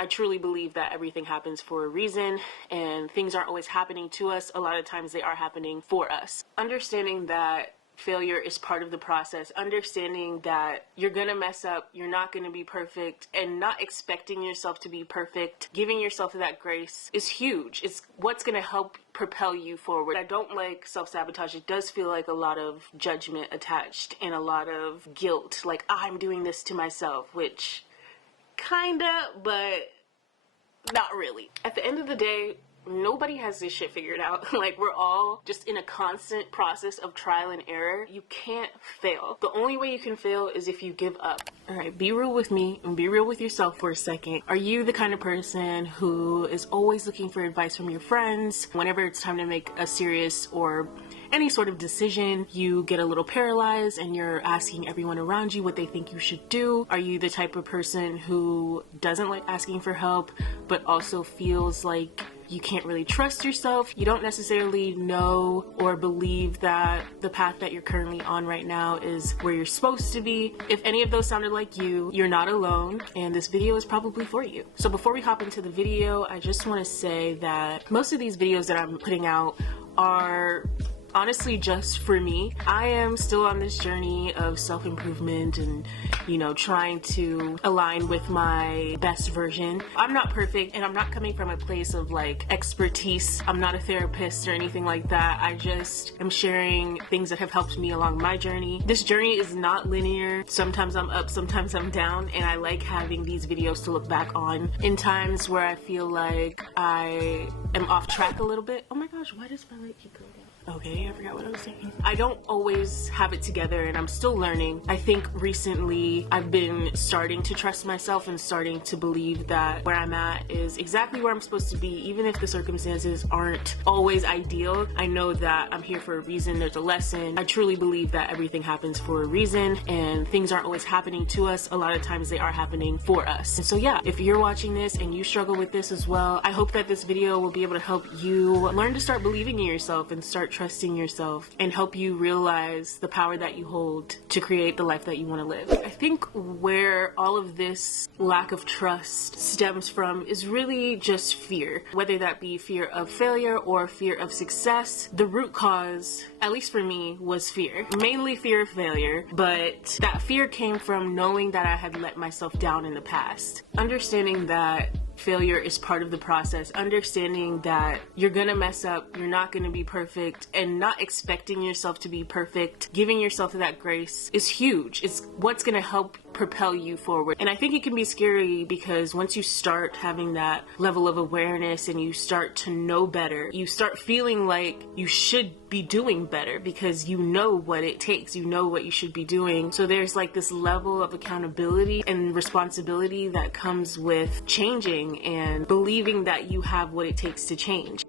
I truly believe that everything happens for a reason, and things aren't always happening to us. A lot of times they are happening for us. Understanding that failure is part of the process, understanding that you're gonna mess up, you're not gonna be perfect, and not expecting yourself to be perfect, giving yourself that grace is huge. It's what's gonna help propel you forward. I don't like self-sabotage. It does feel like a lot of judgment attached and a lot of guilt, like I'm doing this to myself, which kinda, but not really. At the end of the day, nobody has this shit figured out. Like, we're all just in a constant process of trial and error. You can't fail. The only way you can fail is if you give up. All right, be real with me and be real with yourself for a second. Are you the kind of person who is always looking for advice from your friends? Whenever it's time to make a serious or any sort of decision, you get a little paralyzed and you're asking everyone around you what they think you should do? Are you the type of person who doesn't like asking for help, but also feels like you can't really trust yourself? You don't necessarily know or believe that the path that you're currently on right now is where you're supposed to be. If any of those sounded like you, you're not alone, and this video is probably for you. So before we hop into the video, I just want to say that most of these videos that I'm putting out are honestly just for me. I am still on this journey of self-improvement and, you know, trying to align with my best version. I'm not perfect, and I'm not coming from a place of like expertise. I'm not a therapist or anything like that. I just am sharing things that have helped me along my journey. This journey is not linear. Sometimes I'm up, sometimes I'm down, and I like having these videos to look back on in times where I feel like I am off track a little bit. Oh my gosh, why does my light keep going down? Okay, I forgot what I was saying. I don't always have it together, and I'm still learning. I think recently I've been starting to trust myself and starting to believe that where I'm at is exactly where I'm supposed to be, even if the circumstances aren't always ideal. I know that I'm here for a reason. There's a lesson. I truly believe that everything happens for a reason, and things aren't always happening to us. A lot of times they are happening for us. And so yeah, if you're watching this and you struggle with this as well, I hope that this video will be able to help you learn to start believing in yourself and start trusting yourself, and help you realize the power that you hold to create the life that you want to live. I think where all of this lack of trust stems from is really just fear, whether that be fear of failure or fear of success. The root cause, at least for me, was fear, mainly fear of failure, but that fear came from knowing that I had let myself down in the past. Understanding that failure is part of the process, understanding that you're gonna mess up, you're not gonna be perfect, and not expecting yourself to be perfect, giving yourself that grace is huge. It's what's gonna help propel you forward. And I think it can be scary because once you start having that level of awareness and you start to know better, you start feeling like you should be doing better because you know what it takes, you know what you should be doing. So there's like this level of accountability and responsibility that comes with changing and believing that you have what it takes to change.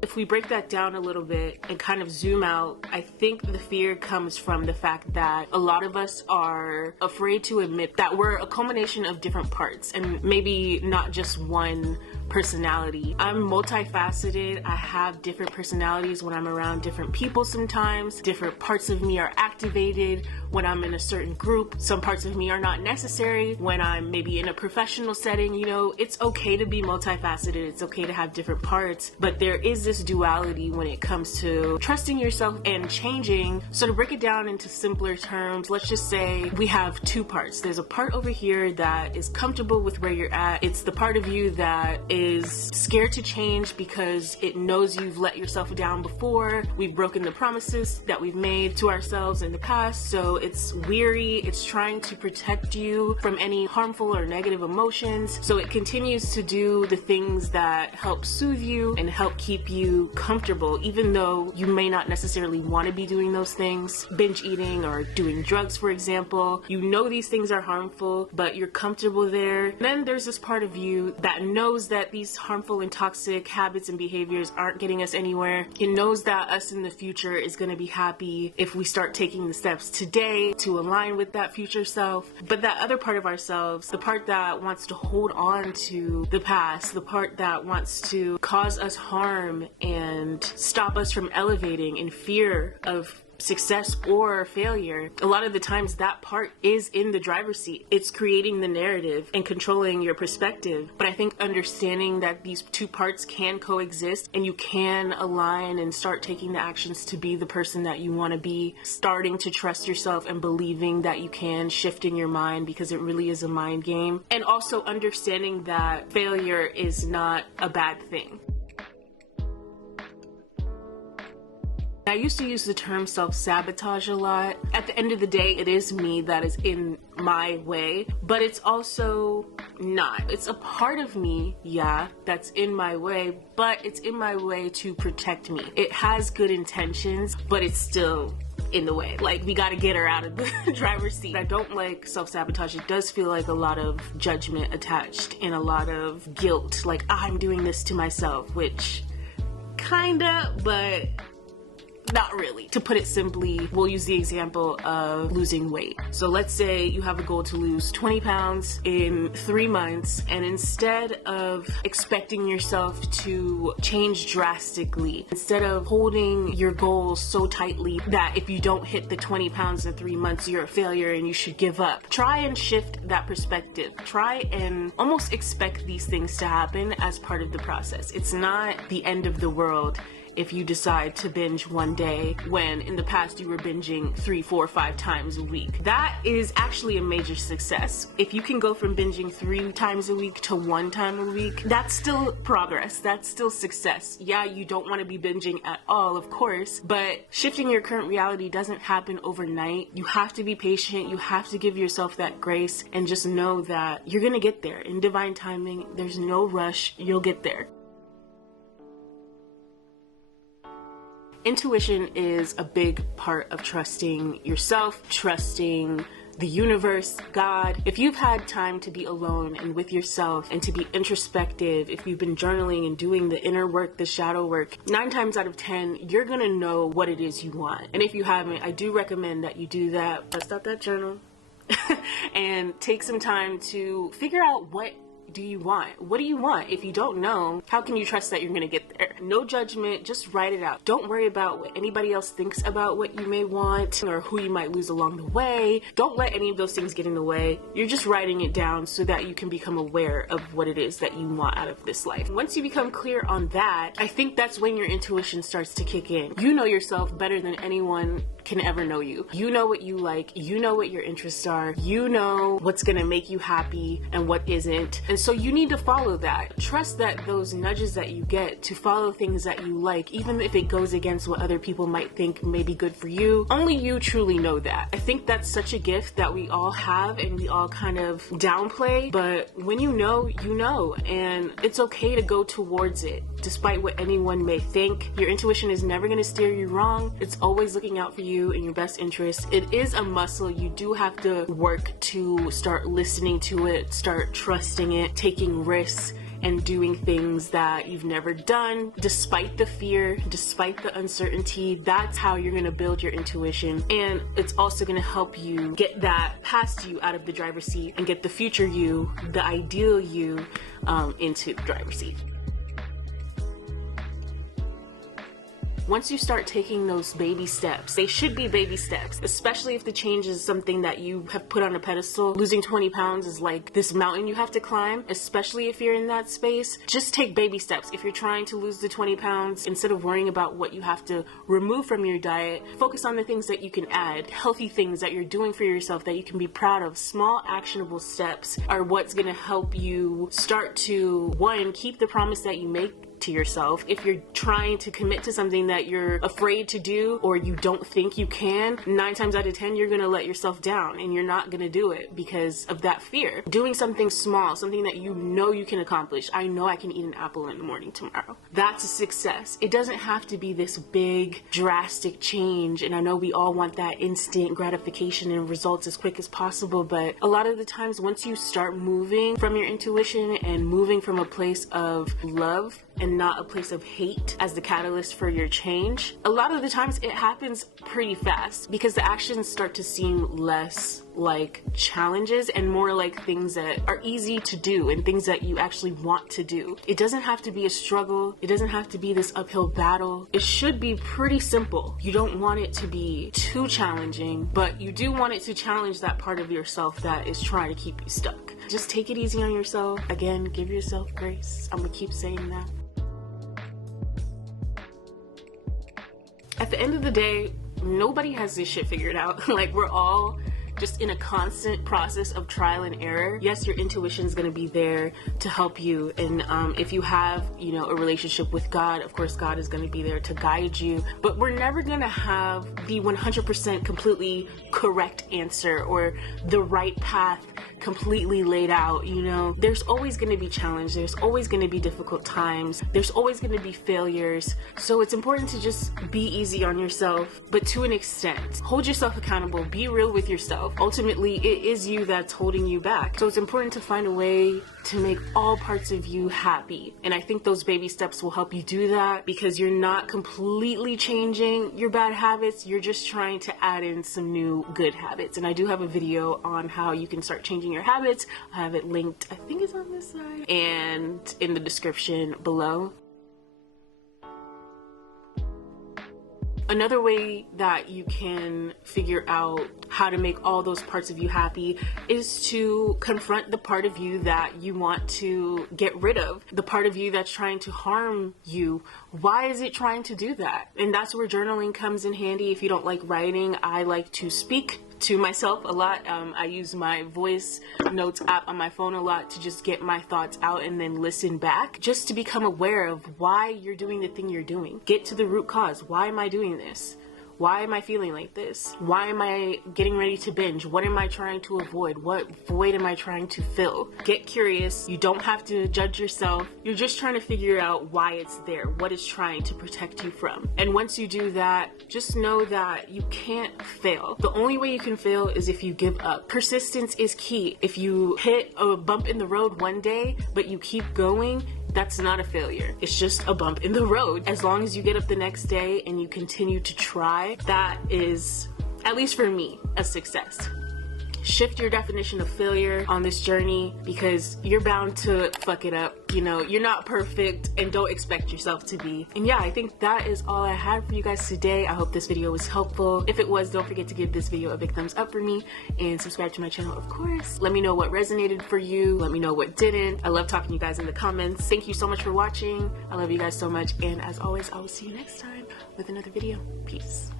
If we break that down a little bit and kind of zoom out, I think the fear comes from the fact that a lot of us are afraid to admit that we're a culmination of different parts, and maybe not just one personality. I'm multifaceted. I have different personalities when I'm around different people sometimes. Different parts of me are activated when I'm in a certain group. Some parts of me are not necessary when I'm maybe in a professional setting. You know, it's okay to be multifaceted. It's okay to have different parts, but there is this duality when it comes to trusting yourself and changing. So to break it down into simpler terms, let's just say we have two parts. There's a part over here that is comfortable with where you're at. It's the part of you that is scared to change because it knows you've let yourself down before. We've broken the promises that we've made to ourselves in the past, so it's weary. It's trying to protect you from any harmful or negative emotions, so it continues to do the things that help soothe you and help keep you comfortable, even though you may not necessarily want to be doing those things. Binge eating or doing drugs, for example. You know these things are harmful, but you're comfortable there. Then there's this part of you that knows that these harmful and toxic habits and behaviors aren't getting us anywhere. It knows that us in the future is going to be happy if we start taking the steps today to align with that future self. But that other part of ourselves, the part that wants to hold on to the past, the part that wants to cause us harm and stop us from elevating in fear of success or failure, a lot of the times that part is in the driver's seat. It's creating the narrative and controlling your perspective. But I think understanding that these two parts can coexist and you can align and start taking the actions to be the person that you want to be, starting to trust yourself and believing that you can, shifting your mind, because it really is a mind game. And also understanding that failure is not a bad thing. I used to use the term self-sabotage a lot. At the end of the day, it is me that is in my way, but it's also not. It's a part of me, yeah, that's in my way, but it's in my way to protect me. It has good intentions, but it's still in the way. Like, we gotta get her out of the driver's seat. I don't like self-sabotage. It does feel like a lot of judgment attached and a lot of guilt. Like, I'm doing this to myself, which kinda, but not really. To put it simply, we'll use the example of losing weight. So let's say you have a goal to lose 20 pounds in 3 months, and instead of expecting yourself to change drastically, instead of holding your goals so tightly that if you don't hit the 20 pounds in 3 months, you're a failure and you should give up, try and shift that perspective. Try and almost expect these things to happen as part of the process. It's not the end of the world if you decide to binge one day when in the past you were binging 3, 4, 5 times a week. That is actually a major success. If you can go from binging 3 times a week to 1 time a week, that's still progress. That's still success. Yeah, you don't want to be binging at all, of course, but shifting your current reality doesn't happen overnight. You have to be patient. You have to give yourself that grace and just know that you're gonna get there. In divine timing, there's no rush. You'll get there. Intuition is a big part of trusting yourself, trusting the universe, God. If you've had time to be alone and with yourself and to be introspective, if you've been journaling and doing the inner work, the shadow work, 9 times out of 10, you're gonna know what it is you want. And if you haven't, I do recommend that you do that. Bust out that journal and take some time to figure out what do you want? What do you want? If you don't know, how can you trust that you're gonna get there? No judgment, just write it out. Don't worry about what anybody else thinks about what you may want or who you might lose along the way. Don't let any of those things get in the way. You're just writing it down so that you can become aware of what it is that you want out of this life. Once you become clear on that, I think that's when your intuition starts to kick in. You know yourself better than anyone can ever know you. You know what you like, you know what your interests are, you know what's gonna make you happy and what isn't. And so you need to follow that. Trust that those nudges that you get to follow things that you like, even if it goes against what other people might think may be good for you, only you truly know that. I think that's such a gift that we all have and we all kind of downplay, but when you know, and it's okay to go towards it, despite what anyone may think. Your intuition is never gonna steer you wrong. It's always looking out for you in your best interest. It is a muscle. You do have to work to start listening to it, start trusting it, taking risks, and doing things that you've never done, despite the fear, despite the uncertainty. That's how you're gonna build your intuition. And it's also gonna help you get that past you out of the driver's seat and get the future you, the ideal you, into the driver's seat. Once you start taking those baby steps, they should be baby steps, especially if the change is something that you have put on a pedestal. Losing 20 pounds is like this mountain you have to climb, especially if you're in that space. Just take baby steps. If you're trying to lose the 20 pounds, instead of worrying about what you have to remove from your diet, focus on the things that you can add, healthy things that you're doing for yourself that you can be proud of. Small actionable steps are what's gonna help you start to, one, keep the promise that you make to yourself. If you're trying to commit to something that you're afraid to do or you don't think you can, 9 times out of 10 you're gonna let yourself down and you're not gonna do it because of that fear. Doing something small, something that you know you can accomplish. I know I can eat an apple in the morning tomorrow. That's a success. It doesn't have to be this big drastic change, and I know we all want that instant gratification and results as quick as possible, but a lot of the times once you start moving from your intuition and moving from a place of love, and not a place of hate as the catalyst for your change, a lot of the times it happens pretty fast because the actions start to seem less like challenges and more like things that are easy to do and things that you actually want to do. It doesn't have to be a struggle. It doesn't have to be this uphill battle. It should be pretty simple. You don't want it to be too challenging, but you do want it to challenge that part of yourself that is trying to keep you stuck. Just take it easy on yourself. Again, give yourself grace. I'm gonna keep saying that. At the end of the day, nobody has this shit figured out. Like, we're all just in a constant process of trial and error. Yes, your intuition is going to be there to help you, and if you have, you know, a relationship with God, of course God is going to be there to guide you, but we're never going to have the 100% completely correct answer or the right path completely laid out. You know, there's always going to be challenge, there's always going to be difficult times, there's always going to be failures, so it's important to just be easy on yourself, but to an extent. Hold yourself accountable, be real with yourself. Ultimately, it is you that's holding you back. So it's important to find a way to make all parts of you happy. And I think those baby steps will help you do that, because you're not completely changing your bad habits. You're just trying to add in some new good habits. And I do have a video on how you can start changing your habits. I have it linked, I think it's on this side, and in the description below. Another way that you can figure out how to make all those parts of you happy is to confront the part of you that you want to get rid of, the part of you that's trying to harm you. Why is it trying to do that? And that's where journaling comes in handy. If you don't like writing, I like to speak to myself a lot. I use my voice notes app on my phone a lot to just get my thoughts out and then listen back, just to become aware of why you're doing the thing you're doing. Get to the root cause. Why am I doing this? Why am I feeling like this? Why am I getting ready to binge? What am I trying to avoid? What void am I trying to fill? Get curious. You don't have to judge yourself. You're just trying to figure out why it's there, what it's trying to protect you from. And once you do that, just know that you can't fail. The only way you can fail is if you give up. Persistence is key. If you hit a bump in the road one day, but you keep going, that's not a failure. It's just a bump in the road. As long as you get up the next day and you continue to try, that is, at least for me, a success. Shift your definition of failure on this journey, because you're bound to fuck it up. You know, you're not perfect, and don't expect yourself to be. And yeah, I think that is all I had for you guys today. I hope this video was helpful. If it was, don't forget to give this video a big thumbs up for me and subscribe to my channel, of course. Let me know what resonated for you. Let me know what didn't. I love talking to you guys in the comments. Thank you so much for watching. I love you guys so much. And as always, I will see you next time with another video. Peace.